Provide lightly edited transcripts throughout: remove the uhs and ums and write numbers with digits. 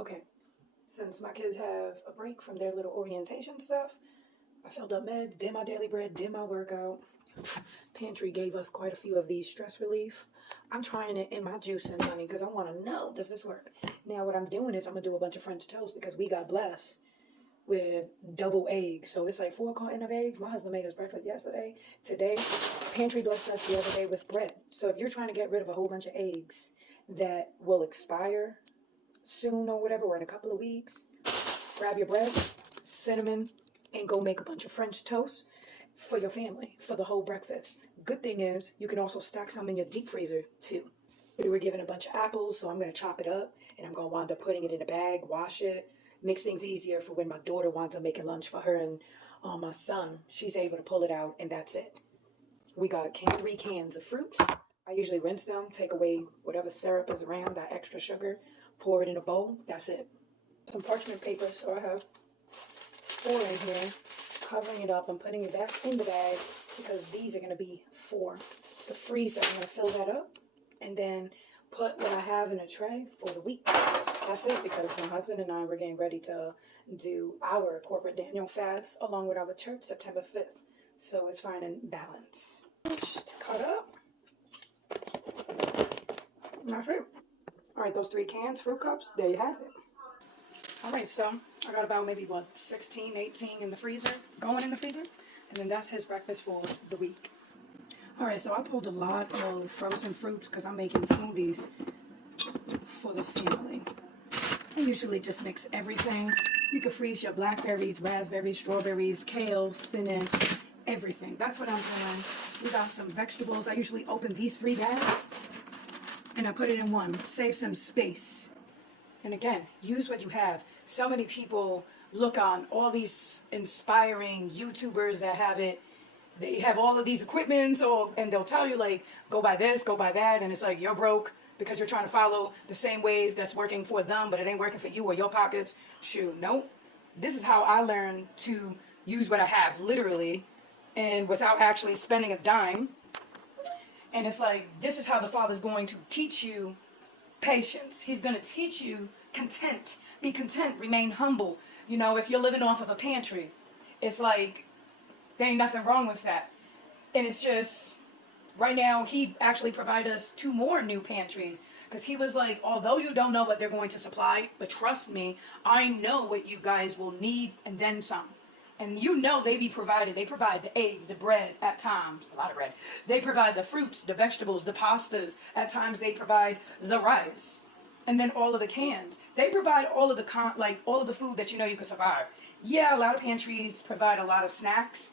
Okay, since my kids have a break from their little orientation stuff, I filled up meds, did my daily bread, did my workout. Pantry gave us quite a few of these stress relief. I'm trying it in my juicing, honey, because I want to know, does this work? Now, what I'm doing is I'm going to do a bunch of French toast because we got blessed with double eggs. So it's like 4 carton of eggs. My husband made us breakfast yesterday. Today, Pantry blessed us the other day with bread. So if you're trying to get rid of a whole bunch of eggs that will expire soon or whatever, or in a couple of weeks, grab your bread, cinnamon, and go make a bunch of French toast for your family, for the whole breakfast. Good thing is, you can also stack some in your deep freezer too. We were given a bunch of apples, so I'm going to chop it up, and I'm going to wind up putting it in a bag, wash it, makes things easier for when my daughter winds up making lunch for her and my son. She's able to pull it out, and that's it. We got 3 cans of fruit. I usually rinse them, take away whatever syrup is around, that extra sugar, pour it in a bowl. That's it. Some parchment paper, so I have 4 in here, covering it up and putting it back in the bag because these are going to be 4. The freezer, I'm going to fill that up and then put what I have in a tray for the week. That's it, because my husband and I were getting ready to do our corporate Daniel fast along with our church September 5th. So it's finding balance. Cut up. My fruit. All right, those 3 cans, fruit cups, there you have it. All right, so I got about maybe, 16, 18 in the freezer, going in the freezer. And then that's his breakfast for the week. All right, so I pulled a lot of frozen fruits because I'm making smoothies for the family. I usually just mix everything. You can freeze your blackberries, raspberries, strawberries, kale, spinach, everything. That's what I'm doing. We got some vegetables. I usually open these 3 bags and I put it in one. Save some space. And again, use what you have. So many people look on all these inspiring YouTubers that have it. They have all of these equipments, and they'll tell you, like, go buy this, go buy that, and it's like you're broke because you're trying to follow the same ways that's working for them, but it ain't working for you or your pockets. Shoot, no. This is how I learned to use what I have, literally, and without actually spending a dime. And it's like, this is how the Father's going to teach you patience. He's going to teach you content. Be content. Remain humble. You know, if you're living off of a pantry, it's like, there ain't nothing wrong with that. And it's just, right now, he actually provided us 2 more new pantries. Because he was like, although you don't know what they're going to supply, but trust me, I know what you guys will need and then some. And you know they be provided. They provide the eggs, the bread at times. A lot of bread. They provide the fruits, the vegetables, the pastas. At times they provide the rice. And then all of the cans. They provide all of the all of the food that you know you can survive. Yeah, a lot of pantries provide a lot of snacks.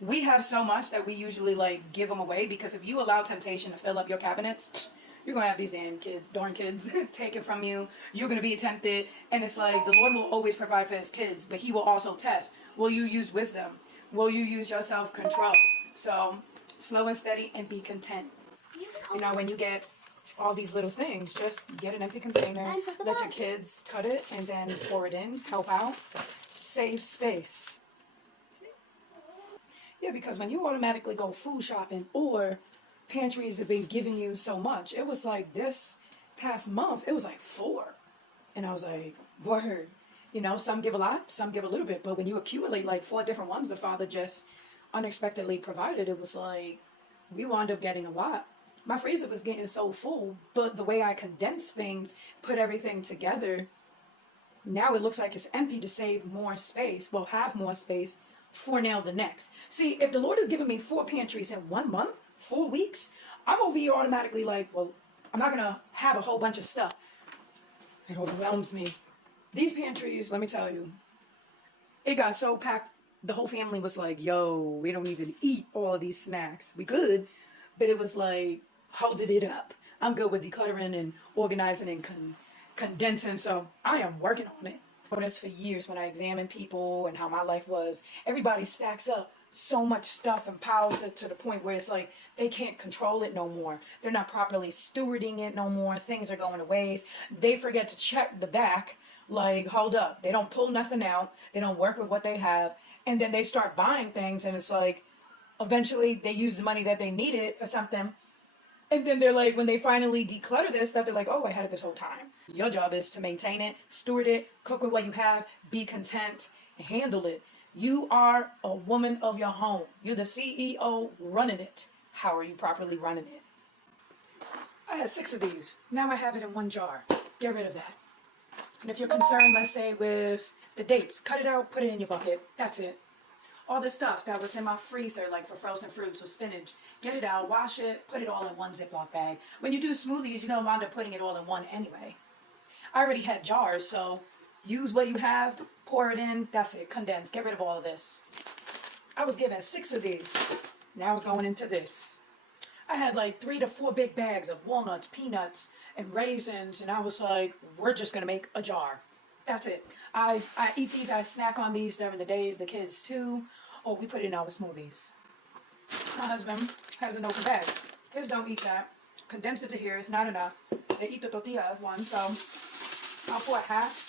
We have so much that we usually give them away, because if you allow temptation to fill up your cabinets, you're going to have these darn kids taken from you. You're going to be tempted. And it's like, the Lord will always provide for his kids, but he will also test. Will you use wisdom? Will you use your self-control? So, slow and steady and be content. You know, when you get all these little things, just get an empty container, let your kids cut it, and then pour it in, help out, save space. Yeah, because when you automatically go food shopping, or pantries have been giving you so much, it was like this past month, it was like 4. And I was like, word. You know, some give a lot, some give a little bit. But when you accumulate like 4 different ones the Father just unexpectedly provided, it was like, we wound up getting a lot. My freezer was getting so full, but the way I condensed things, put everything together, now it looks like it's empty to save more space. Well, have more space for now the next. See, if the Lord has given me 4 pantries in 1 month, 4 weeks, I'm over here automatically like, well, I'm not going to have a whole bunch of stuff. It overwhelms me. These pantries, let me tell you, it got so packed, the whole family was like, yo, we don't even eat all of these snacks. We could, but it was like, holding it up. I'm good with decluttering and organizing and condensing, so I am working on it. But that's for years when I examine people and how my life was. Everybody stacks up so much stuff and piles it to the point where it's like they can't control it no more. They're not properly stewarding it no more. Things are going to waste. They forget to check the back. Like, hold up. They don't pull nothing out. They don't work with what they have. And then they start buying things, and it's like, eventually they use the money that they needed for something. And then they're like, when they finally declutter their stuff, they're like, oh, I had it this whole time. Your job is to maintain it, steward it, cook with what you have, be content, handle it. You are a woman of your home. You're the CEO running it. How are you properly running it? I had 6 of these. Now I have it in one jar. Get rid of that. And if you're concerned, let's say, with the dates, cut it out, put it in your bucket. That's it. All the stuff that was in my freezer, like for frozen fruits or spinach, get it out, wash it, put it all in one Ziploc bag. When you do smoothies, you're going to wind up putting it all in one anyway. I already had jars, so use what you have, pour it in, that's it, condense, get rid of all of this. I was given 6 of these. Now it's going into this. I had like 3 to 4 big bags of walnuts, peanuts, and raisins, and I was like, we're just going to make a jar. That's it. I eat these, I snack on these during the days, the kids too, or we put it in our smoothies. My husband has an open bag. Kids don't eat that. Condensed it to here, it's not enough. They eat the tortilla one, so I'll pour half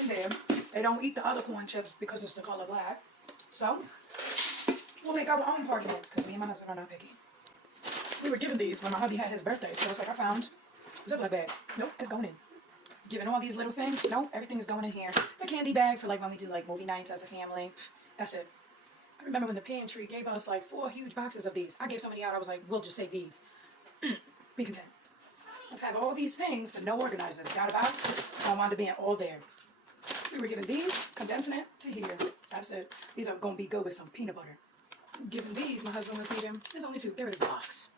in there. They don't eat the other corn chips because it's the color black. So we'll make our own party mix because me and my husband are not picky. We were given these when my hubby had his birthday, so it's like I found a Ziploc bag. Nope, it's going in. Given all these little things, nope, everything is going in here. The candy bag for like when we do like movie nights as a family. That's it. I remember when the Pantry gave us like 4 huge boxes of these. I gave so many out, I was like, we'll just say these. Be content. I've had all these things, but no organizers. Got about it. So I wanted to be all there. We were given these, condensing it to here. That's it. These are going to be good with some peanut butter. Given these, my husband was eating. There's only 2. Get rid of the box.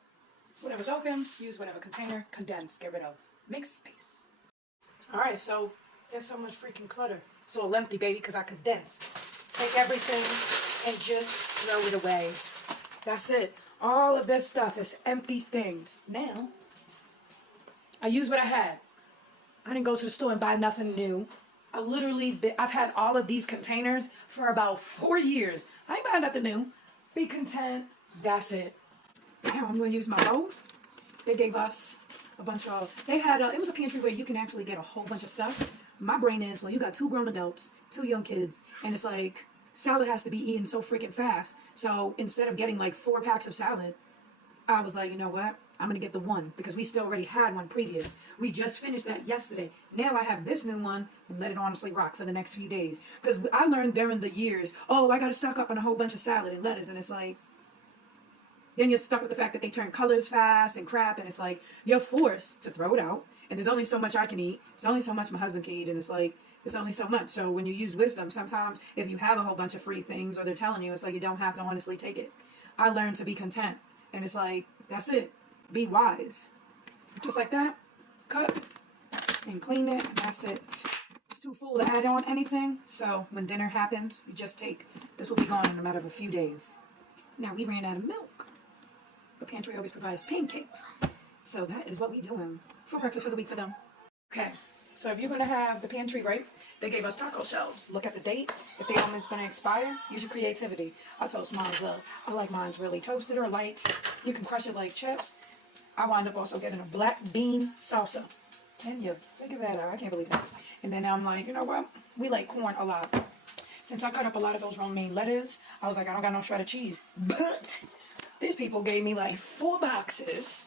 Whatever's open, use whatever container. Condense. Get rid of. Make space. Alright, so there's so much freaking clutter. It's all empty, baby, because I condensed. Take everything and just throw it away. That's it. All of this stuff is empty things. Now, I use what I had. I didn't go to the store and buy nothing new. I've had all of these containers for about 4 years. I ain't buying nothing new. Be content. That's it. Now I'm going to use my bowl. They gave us a bunch of, it was a pantry where you can actually get a whole bunch of stuff. My brain is, well, you got 2 grown adults, 2 young kids, and it's like, salad has to be eaten so freaking fast. So instead of getting like 4 packs of salad, I was like, you know what? I'm going to get the one because we still already had one previous. We just finished that yesterday. Now I have this new one and let it honestly rock for the next few days. Because I learned during the years, I got to stock up on a whole bunch of salad and lettuce. And it's like, then you're stuck with the fact that they turn colors fast and crap. And it's like, you're forced to throw it out. And there's only so much I can eat. There's only so much my husband can eat. And it's like, there's only so much. So when you use wisdom, sometimes if you have a whole bunch of free things or they're telling you, it's like you don't have to honestly take it. I learned to be content. And it's like, that's it. Be wise. Just like that. Cut and clean it. And that's it. It's too full to add on anything. So when dinner happens, you just take. This will be gone in a matter of a few days. Now we ran out of milk. The pantry always provides pancakes. So that is what we're doing for breakfast for the week for them. Okay. So if you're going to have the pantry, right, they gave us taco shells. Look at the date. If they almost going to expire, use your creativity. I toast mine up. I like mine really toasted or light. You can crush it like chips. I wound up also getting a black bean salsa. Can you figure that out? I can't believe that. And then I'm like, you know what? We like corn a lot. Since I cut up a lot of those romaine lettuce, I was like, I don't got no shredded cheese. But these people gave me like 4 boxes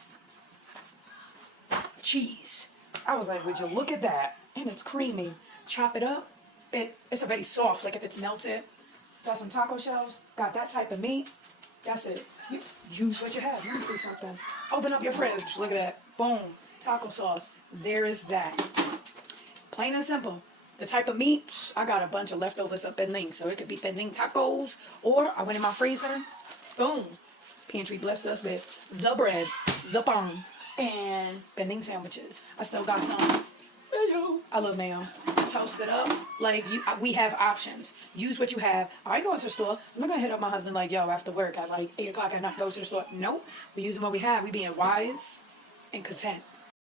of cheese. I was like, would you look at that? And it's creamy. Chop it up. It's already soft. Like if it's melted. Got some taco shells. Got that type of meat. That's it. You use what you have. Let me see something. Open up your fridge. Look at that. Boom. Taco sauce. There is that. Plain and simple. The type of meat, I got a bunch of leftovers of Penling. So it could be Penling tacos. Or I went in my freezer. Boom. Pantry blessed us with the bread, the pan, and Penling sandwiches. I still got some mayo. I love mayo. Toast it up. Like, we have options. Use what you have. I ain't going to the store. I'm not going to hit up my husband like, yo, after work at like 8 o'clock at night, go to the store. Nope. We're using what we have. We being wise and content.